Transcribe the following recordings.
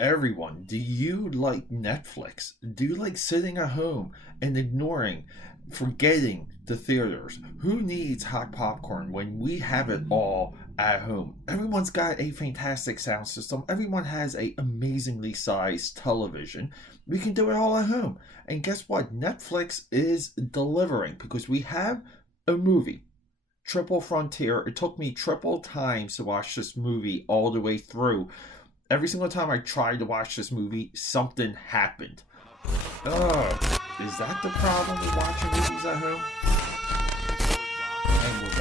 Everyone, do you like Netflix? Do you like sitting at home and ignoring, forgetting the theaters? Who needs hot popcorn when we have it all at home? Everyone's got a fantastic sound system. Everyone has a amazingly sized television. We can do it all at home. And guess what? Netflix is delivering because we have a movie. Triple Frontier. It took me triple times to watch this movie all the way through. Every single time I tried to watch this movie, something happened. Oh, is that the problem with watching movies at home? And we're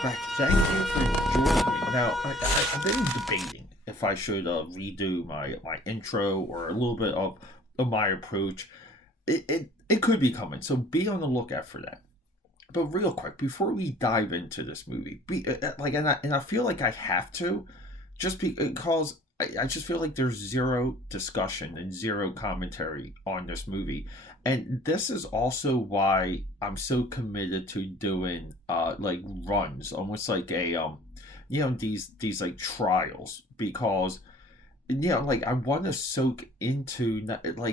back. Thank you for joining me. Now, I've been debating if I should redo my intro or a little bit of my approach. It could be coming, so be on the lookout for that. But real quick, before we dive into this movie, and I feel like I have to, just because I just feel like there's zero discussion and zero commentary on this movie. And this is also why I'm so committed to doing like runs, almost like a these like trials, because like I want to soak into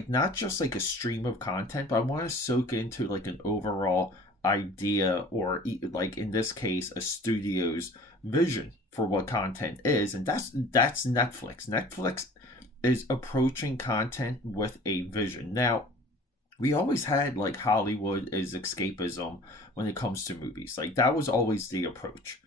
not just like a stream of content, but I want to soak into like an overall idea, or like in this case a studio's vision for what content is. And that's Netflix is approaching content with a vision. Now, we always had like Hollywood is escapism when it comes to movies. Like that was always the approach.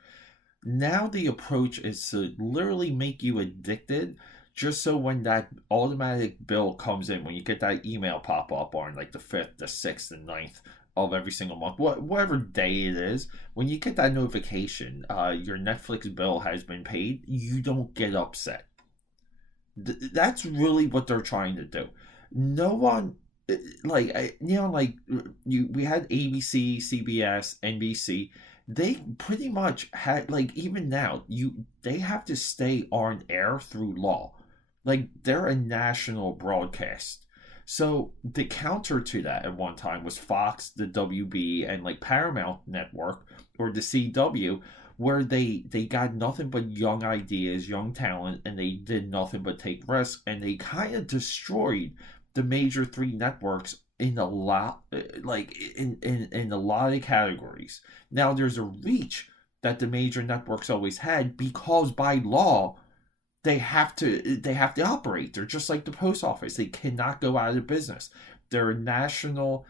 Now the approach is to literally make you addicted, just so when that automatic bill comes in, when you get that email pop up on like the 5th, the 6th, and ninth of every single month, whatever day it is, when you get that notification, your Netflix bill has been paid, you don't get upset. That's really what they're trying to do. No one, like we had ABC, CBS, NBC. They pretty much had, like, even now they have to stay on air through law. Like they're a national broadcast. So the counter to that at one time was Fox, the WB, and like Paramount Network or the CW, where they got nothing but young ideas, young talent, and they did nothing but take risks, and they kind of destroyed the major three networks in a lot, like in a lot of categories. Now there's a reach that the major networks always had because by law they have to operate. They're just like the post office. They cannot go out of business. They're national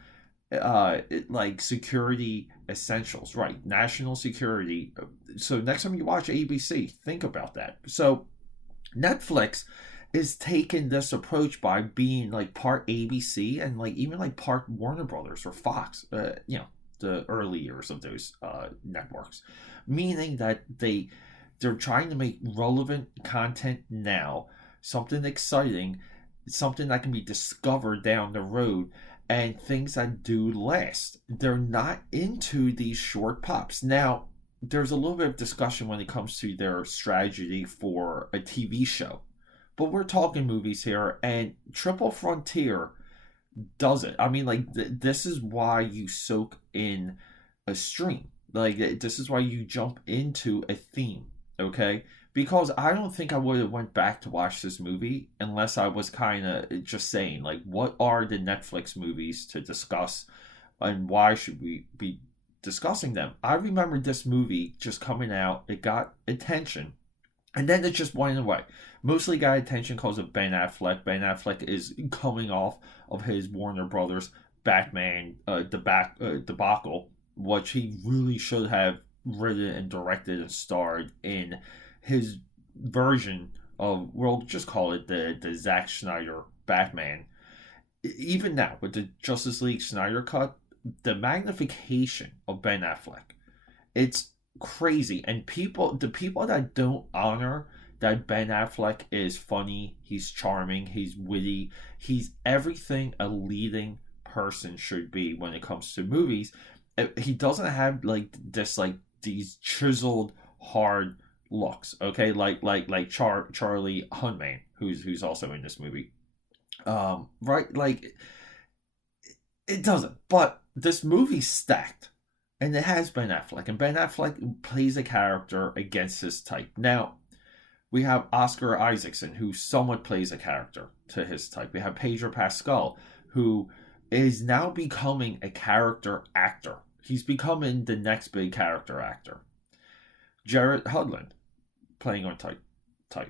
like security essentials, right? National security. So next time you watch ABC, think about that. So Netflix is taking this approach by being like part ABC and like even like part Warner Brothers or Fox, the early years of those networks, meaning that they're trying to make relevant content now, something exciting, something that can be discovered down the road, and things that do last. They're not into these short pops. Now, there's a little bit of discussion when it comes to their strategy for a TV show. But we're talking movies here, and Triple Frontier does it. I mean, like, this is why you soak in a stream. Like, this is why you jump into a theme, okay? Because I don't think I would have went back to watch this movie unless I was kind of just saying, like, what are the Netflix movies to discuss, and why should we be discussing them? I remember this movie just coming out, it got attention, and then it just went away. Mostly got attention because of Ben Affleck. Ben Affleck is coming off of his Warner Brothers Batman debacle, which he really should have written and directed and starred in his version of, we'll just call it the Zack Snyder Batman. Even now, with the Justice League Snyder cut, the magnification of Ben Affleck, it's crazy. And the people that don't honor that Ben Affleck is funny, he's charming, he's witty, he's everything a leading person should be when it comes to movies. He doesn't have like this, like these chiseled hard looks, okay, like Charlie Hunman, who's also in this movie, right? Like, it doesn't. But this movie's stacked, and it has Ben Affleck, and Ben Affleck plays a character against his type. Now, We have Oscar Isaacson, who somewhat plays a character to his type. We have Pedro Pascal, who is now becoming a character actor. He's becoming the next big character actor. Jared Hudlin, playing on type.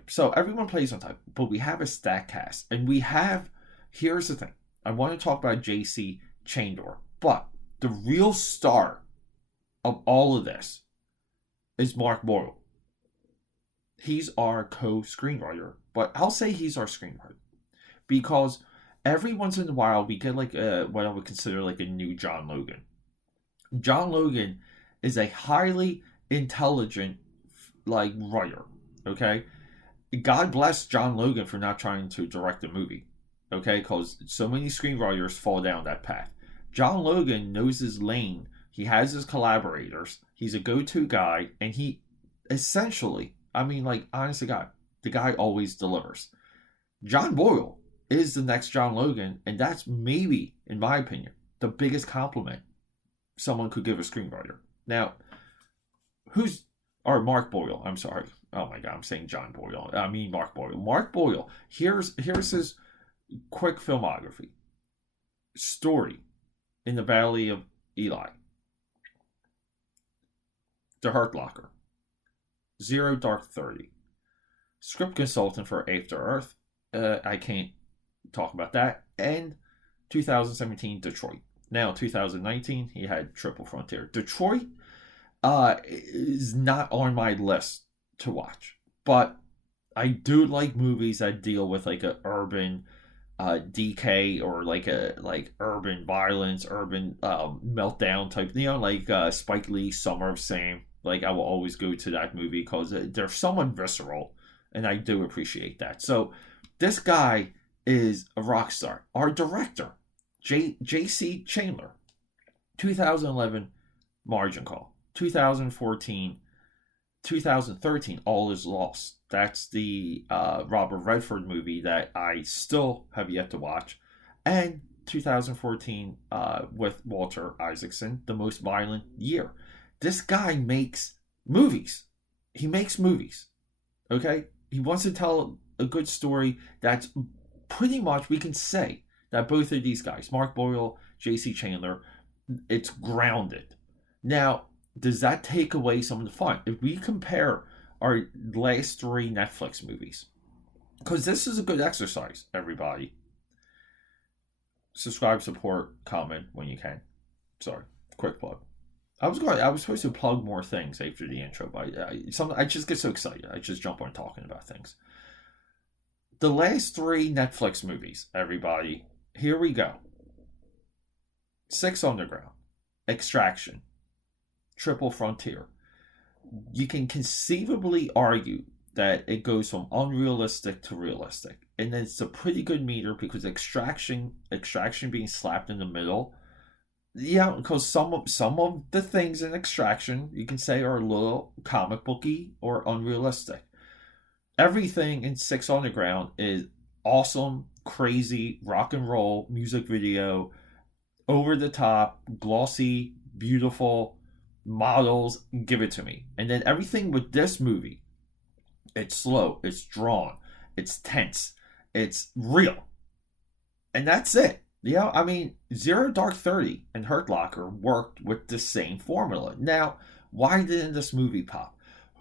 So everyone plays on type, but we have a stack cast. And we have, here's the thing. I want to talk about J.C. Chandor, but the real star of all of this is Mark Boal. He's our co-screenwriter, but I'll say he's our screenwriter because every once in a while we get like what I would consider like a new John Logan. John Logan is a highly intelligent like writer. Okay, God bless John Logan for not trying to direct a movie. Okay, because so many screenwriters fall down that path. John Logan knows his lane. He has his collaborators. He's a go-to guy, and he essentially, I mean, like, honest to God, the guy always delivers. John Boyle is the next John Logan, and that's maybe, in my opinion, the biggest compliment someone could give a screenwriter. Now, Mark Boyle, I'm sorry. Oh my God, I'm saying John Boyle. I mean Mark Boyle. Mark Boyle, here's his quick filmography. Story in the Valley of Eli. The Hurt Locker. Zero Dark 30. Script consultant for After Earth. I can't talk about that. And 2017 Detroit. Now 2019 he had Triple Frontier. Detroit is not on my list to watch, but I do like movies that deal with like a urban decay or like urban violence, urban meltdown type. Like Spike Lee Summer of Sam. Like I will always go to that movie because they're somewhat visceral, and I do appreciate that. So this guy is a rock star. Our director, J.C. Chandler, 2011 Margin Call, 2014, 2013 All Is Lost. That's the Robert Redford movie that I still have yet to watch, and 2014 with Walter Isaacson, The Most Violent Year. This guy makes movies. He makes movies. Okay? He wants to tell a good story that's pretty much, we can say that both of these guys, Mark Boyle, J.C. Chandler, it's grounded. Now, does that take away some of the fun? If we compare our last 3 Netflix movies, because this is a good exercise, everybody. Subscribe, support, comment when you can. Sorry, quick plug. I was supposed to plug more things after the intro, but I just get so excited. I just jump on talking about things. The last 3 Netflix movies, everybody. Here we go. 6 Underground, Extraction, Triple Frontier. You can conceivably argue that it goes from unrealistic to realistic, and it's a pretty good meter because Extraction being slapped in the middle. Yeah, because some of the things in Extraction you can say are a little comic booky or unrealistic. Everything in 6 Underground is awesome, crazy, rock and roll, music video, over the top, glossy, beautiful, models, give it to me. And then everything with this movie, it's slow, it's drawn, it's tense, it's real. And that's it. Yeah, I mean, Zero Dark 30 and Hurt Locker worked with the same formula. Now, why didn't this movie pop?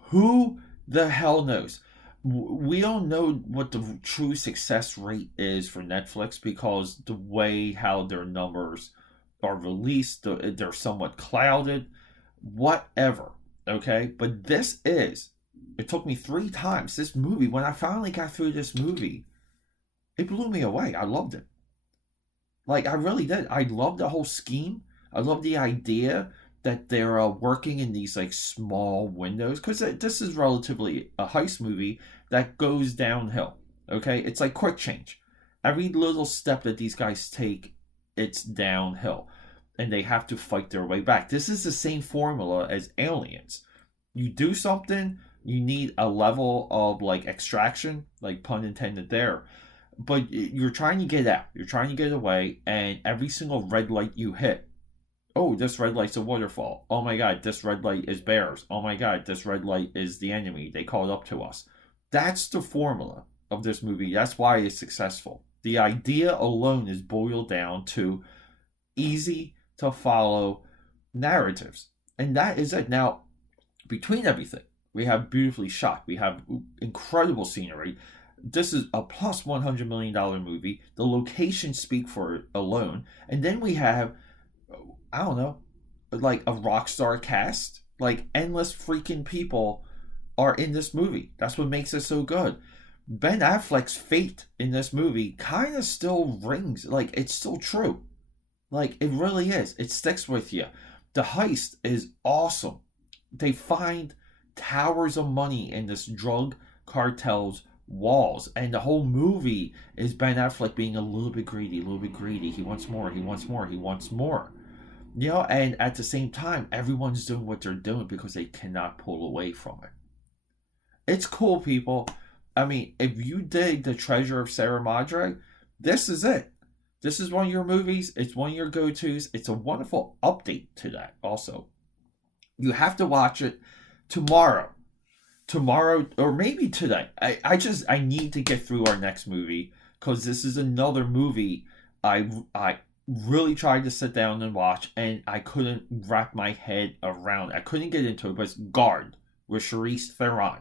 Who the hell knows? We don't know what the true success rate is for Netflix because the way how their numbers are released, they're somewhat clouded. Whatever, okay? But it took me 3 times. This movie, when I finally got through this movie, it blew me away. I loved it. Like, I really did. I love the whole scheme. I love the idea that they're working in these, like, small windows. Because this is relatively a heist movie that goes downhill. Okay? It's like quick change. Every little step that these guys take, it's downhill. And they have to fight their way back. This is the same formula as Aliens. You do something, you need a level of, like, extraction. Like, pun intended there. But you're trying to get out. You're trying to get away. And every single red light you hit. Oh, this red light's a waterfall. Oh my God, this red light is bears. Oh my God, this red light is the enemy. They called up to us. That's the formula of this movie. That's why it's successful. The idea alone is boiled down to easy to follow narratives. And that is it. Now, between everything, we have beautifully shot. We have incredible scenery. This is a plus $100 million movie. The locations speak for it alone. And then we have, I don't know, like a rock star cast. Like endless freaking people are in this movie. That's what makes it so good. Ben Affleck's fate in this movie kind of still rings. Like, it's still true. Like, it really is. It sticks with you. The heist is awesome. They find towers of money in this drug cartel's walls. And the whole movie is Ben Affleck being a little bit greedy, a little bit greedy. He wants more, he wants more, he wants more. You know, and at the same time, everyone's doing what they're doing because they cannot pull away from it. It's cool, people. I mean, if you dig The Treasure of Sierra Madre, this is it. This is one of your movies. It's one of your go-tos. It's a wonderful update to that also. You have to watch it tomorrow. Tomorrow, or maybe today. I need to get through our next movie because this is another movie I really tried to sit down and watch, and I couldn't wrap my head around. I couldn't get into it, but it's Guard with Charlize Theron.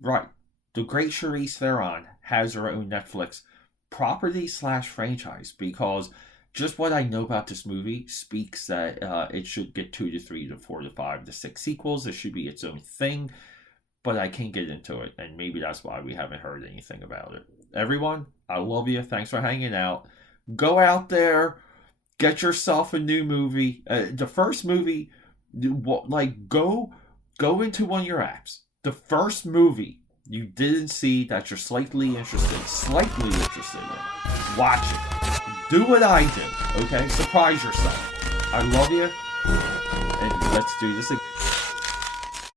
Right. The great Charlize Theron has her own Netflix property / franchise, because just what I know about this movie speaks that it should get 2 to 3 to 4 to 5 to 6 sequels. It should be its own thing, but I can't get into it, and maybe that's why we haven't heard anything about it. Everyone, I love you. Thanks for hanging out. Go out there, get yourself a new movie. The first movie, like go into one of your apps. The first movie you didn't see that you're slightly interested in, watch it. Do what I did, okay? Surprise yourself. I love you, and let's do this again.